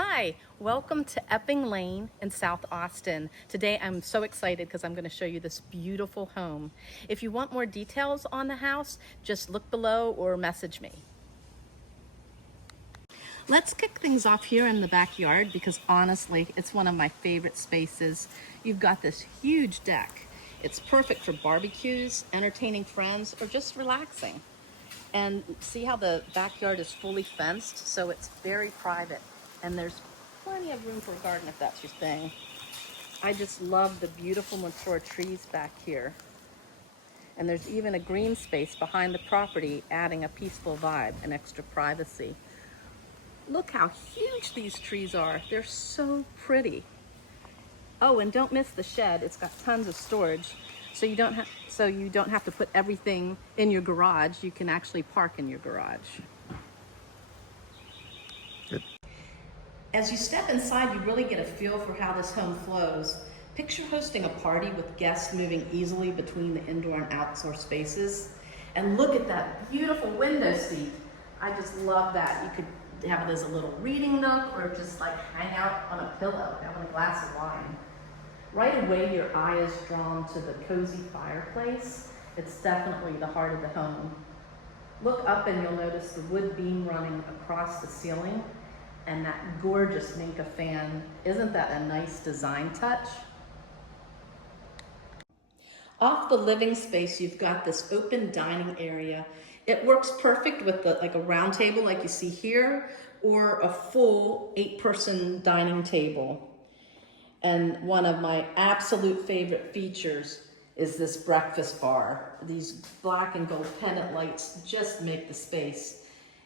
Hi, welcome to Epping Lane in South Austin. Today I'm so excited because I'm going to show you this beautiful home. If you want more details on the house, just look below or message me. Let's kick things off here in the backyard because honestly, it's one of my favorite spaces. You've got this huge deck. It's perfect for barbecues, entertaining friends, or just relaxing. And see how the backyard is fully fenced, so it's very private. And there's plenty of room for a garden if that's your thing. I just love the beautiful mature trees back here. And there's even a green space behind the property, adding a peaceful vibe and extra privacy. Look how huge these trees are. They're so pretty. Oh, and don't miss the shed. It's got tons of storage. So you don't have to put everything in your garage. You can actually park in your garage. Good. As you step inside, you really get a feel for how this home flows. Picture hosting a party with guests moving easily between the indoor and outdoor spaces. And look at that beautiful window seat. I just love that. You could have it as a little reading nook or just like hang out on a pillow, having a glass of wine. Right away, your eye is drawn to the cozy fireplace. It's definitely the heart of the home. Look up and you'll notice the wood beam running across the ceiling and that gorgeous Minka fan. Isn't that a nice design touch? Off the living space, you've got this open dining area. It works perfect with like a round table like you see here, or a full 8-person dining table. And one of my absolute favorite features is this breakfast bar. These black and gold pendant lights just make the space.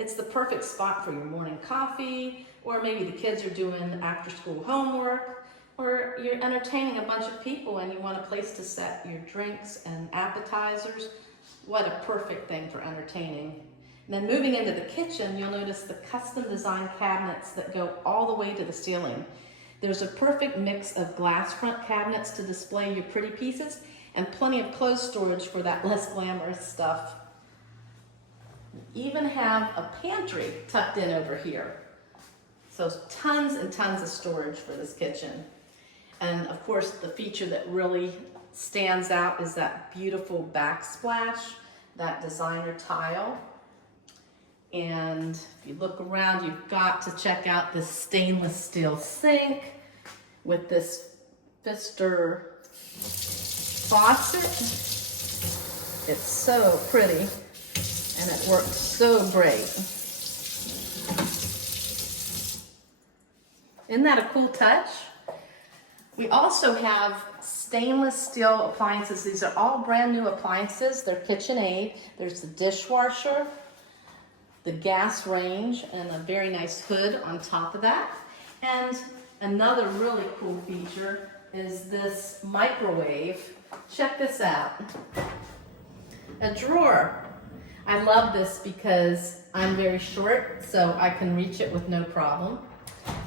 It's the perfect spot for your morning coffee, or maybe the kids are doing after school homework, or you're entertaining a bunch of people and you want a place to set your drinks and appetizers. What a perfect thing for entertaining. And then moving into the kitchen, you'll notice the custom designed cabinets that go all the way to the ceiling. There's a perfect mix of glass front cabinets to display your pretty pieces and plenty of clothes storage for that less glamorous stuff. You even have a pantry tucked in over here. So tons and tons of storage for this kitchen. And of course, the feature that really stands out is that beautiful backsplash, that designer tile. And if you look around, you've got to check out this stainless steel sink with this Pfister faucet. It's so pretty and it works so great. Isn't that a cool touch? We also have stainless steel appliances. These are all brand new appliances. They're KitchenAid. There's the dishwasher, the gas range, and a very nice hood on top of that. And another really cool feature is this microwave. Check this out. A drawer. I love this because I'm very short, so I can reach it with no problem.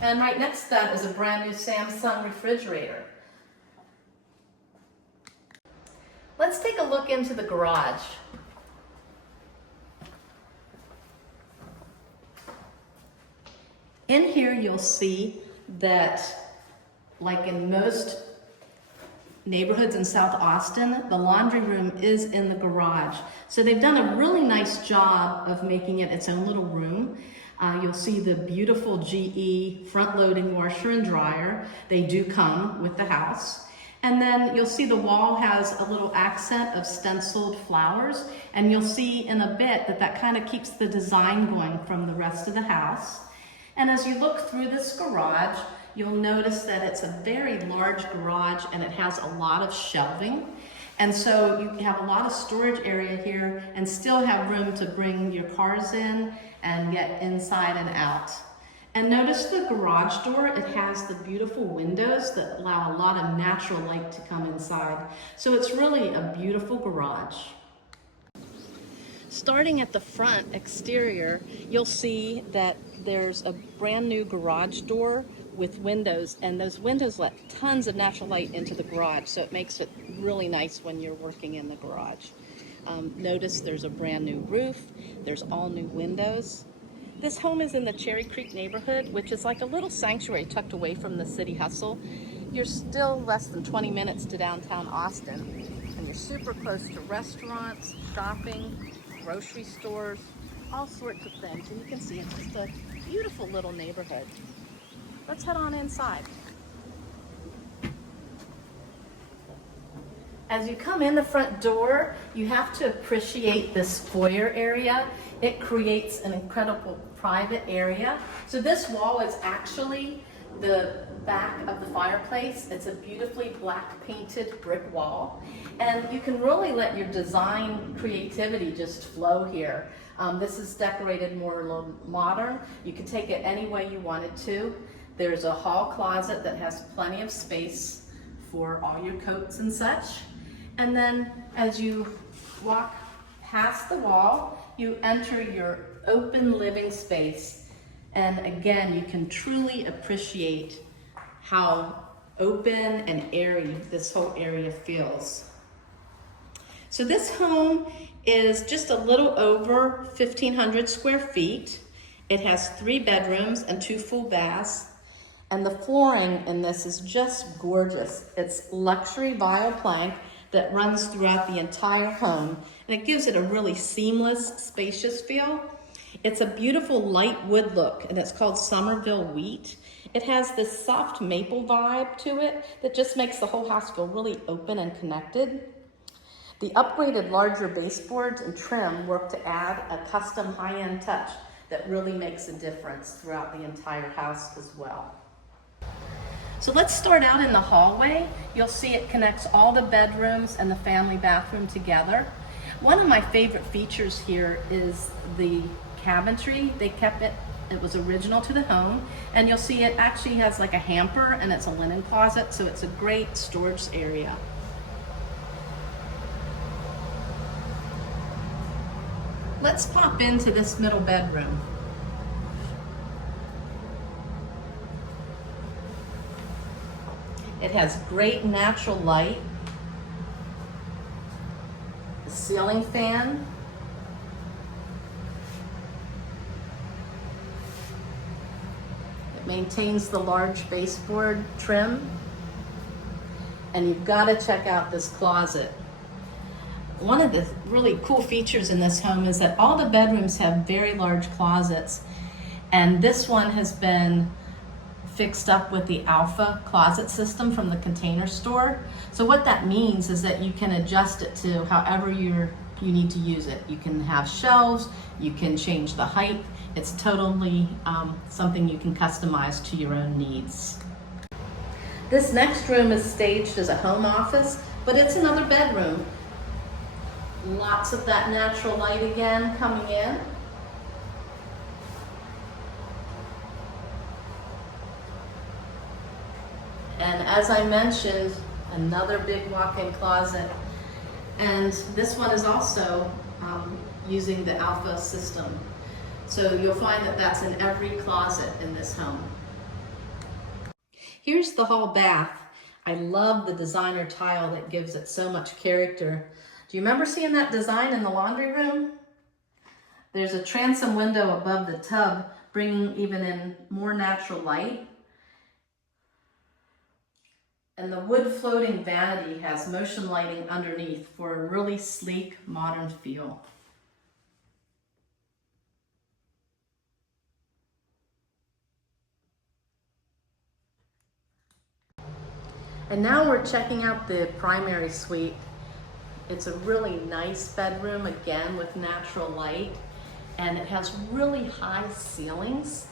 And right next to that is a brand new Samsung refrigerator. Let's take a look into the garage. In here, you'll see that, like in most neighborhoods in South Austin, the laundry room is in the garage. So they've done a really nice job of making it its own little room. You'll see the beautiful GE front-loading washer and dryer. They do come with the house. And then you'll see the wall has a little accent of stenciled flowers. And you'll see in a bit that kind of keeps the design going from the rest of the house. And as you look through this garage, you'll notice that it's a very large garage and it has a lot of shelving. And so you have a lot of storage area here and still have room to bring your cars in and get inside and out. And notice the garage door, it has the beautiful windows that allow a lot of natural light to come inside. So it's really a beautiful garage. Starting at the front exterior, you'll see that there's a brand new garage door with windows, and those windows let tons of natural light into the garage, so it makes it really nice when you're working in the garage. Notice there's a brand new roof, there's all new windows, This home is in the Cherry Creek neighborhood, which is like a little sanctuary tucked away from the city hustle. You're still less than 20 minutes to downtown Austin, and you're super close to restaurants, shopping, grocery stores, all sorts of things. And you can see it's just a beautiful little neighborhood. Let's head on inside. As you come in the front door, you have to appreciate this foyer area. It creates an incredible private area. So this wall is actually the back of the fireplace. It's a beautifully black painted brick wall. And you can really let your design creativity just flow here. This is decorated more a little modern. You can take it any way you wanted to. There's a hall closet that has plenty of space for all your coats and such. And then as you walk past the wall, you enter your open living space. And again, you can truly appreciate how open and airy this whole area feels. So this home is just a little over 1,500 square feet. It has 3 bedrooms and 2 full baths. And the flooring in this is just gorgeous. It's luxury vinyl plank that runs throughout the entire home, and it gives it a really seamless, spacious feel. It's a beautiful light wood look, and it's called Somerville Wheat. It has this soft maple vibe to it that just makes the whole house feel really open and connected. The upgraded larger baseboards and trim work to add a custom high-end touch that really makes a difference throughout the entire house as well. So let's start out in the hallway. You'll see it connects all the bedrooms and the family bathroom together. One of my favorite features here is the cabinetry. They kept it, it was original to the home, and you'll see it actually has like a hamper and it's a linen closet, so it's a great storage area. Let's pop into this middle bedroom. It has great natural light, a ceiling fan, it maintains the large baseboard trim, and you've got to check out this closet. One of the really cool features in this home is that all the bedrooms have very large closets, and this one has been fixed up with the Alpha closet system from the Container Store. So what that means is that you can adjust it to however you need to use it. You can have shelves, you can change the height. It's totally something you can customize to your own needs. This next room is staged as a home office, but it's another bedroom. Lots of that natural light again coming in. And as I mentioned, another big walk-in closet. And this one is also using the Alpha system. So you'll find that that's in every closet in this home. Here's the hall bath. I love the designer tile that gives it so much character. Do you remember seeing that design in the laundry room? There's a transom window above the tub, bringing even in more natural light. And the wood floating vanity has motion lighting underneath for a really sleek, modern feel. And now we're checking out the primary suite. It's a really nice bedroom, again, with natural light, and it has really high ceilings.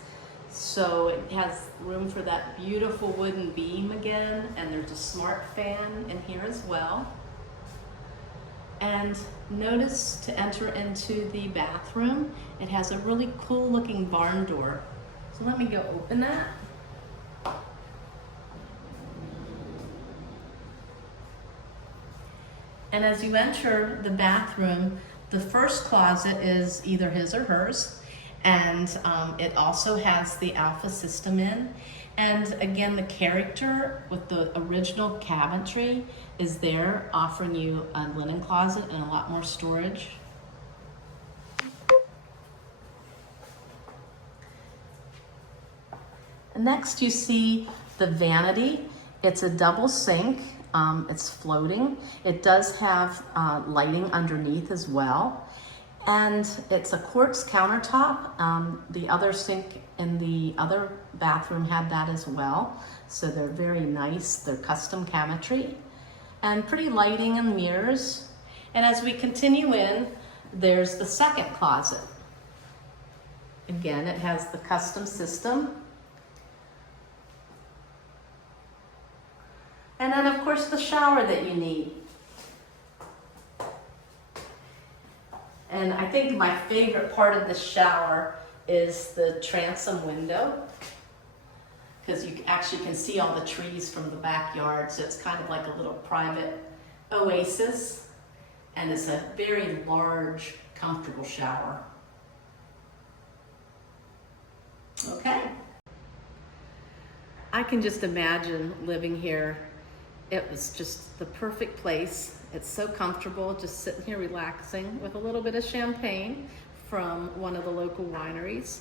So it has room for that beautiful wooden beam again, and there's a smart fan in here as well. And notice to enter into the bathroom, it has a really cool looking barn door. So let me go open that. And as you enter the bathroom, the first closet is either his or hers. And it also has the Alpha system in. And again, the character with the original cabinetry is there, offering you a linen closet and a lot more storage. Next, you see the vanity. It's a double sink. It's floating. It does have lighting underneath as well. And it's a quartz countertop. The other sink in the other bathroom had that as well. So they're very nice. They're custom cabinetry. And pretty lighting and mirrors. And as we continue in, there's the second closet. Again, it has the custom system. And then of course the shower that you need. And I think my favorite part of the shower is the transom window, because you actually can see all the trees from the backyard. So it's kind of like a little private oasis. And it's a very large, comfortable shower. Okay. I can just imagine living here. It was just the perfect place. It's so comfortable, just sitting here relaxing with a little bit of champagne from one of the local wineries.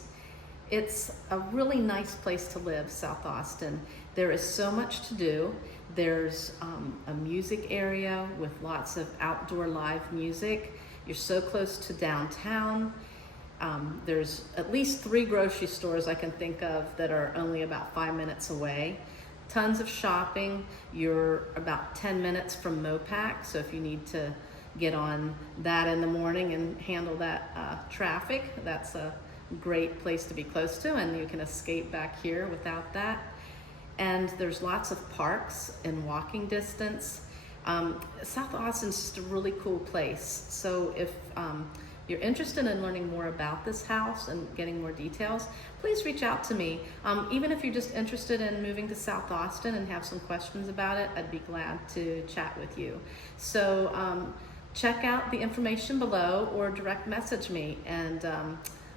It's a really nice place to live, South Austin. There is so much to do. There's a music area with lots of outdoor live music. You're so close to downtown. There's at least 3 grocery stores I can think of that are only about 5 minutes away. Tons of shopping. You're about 10 minutes from Mopac, so if you need to get on that in the morning and handle that traffic, that's a great place to be close to, and you can escape back here without that. And there's lots of parks in walking distance. South Austin's just a really cool place. So if you're interested in learning more about this house and getting more details, please reach out to me. Even if you're just interested in moving to South Austin and have some questions about it, I'd be glad to chat with you. So check out the information below or direct message me, and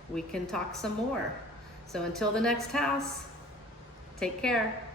we can talk some more. So until the next house, take care.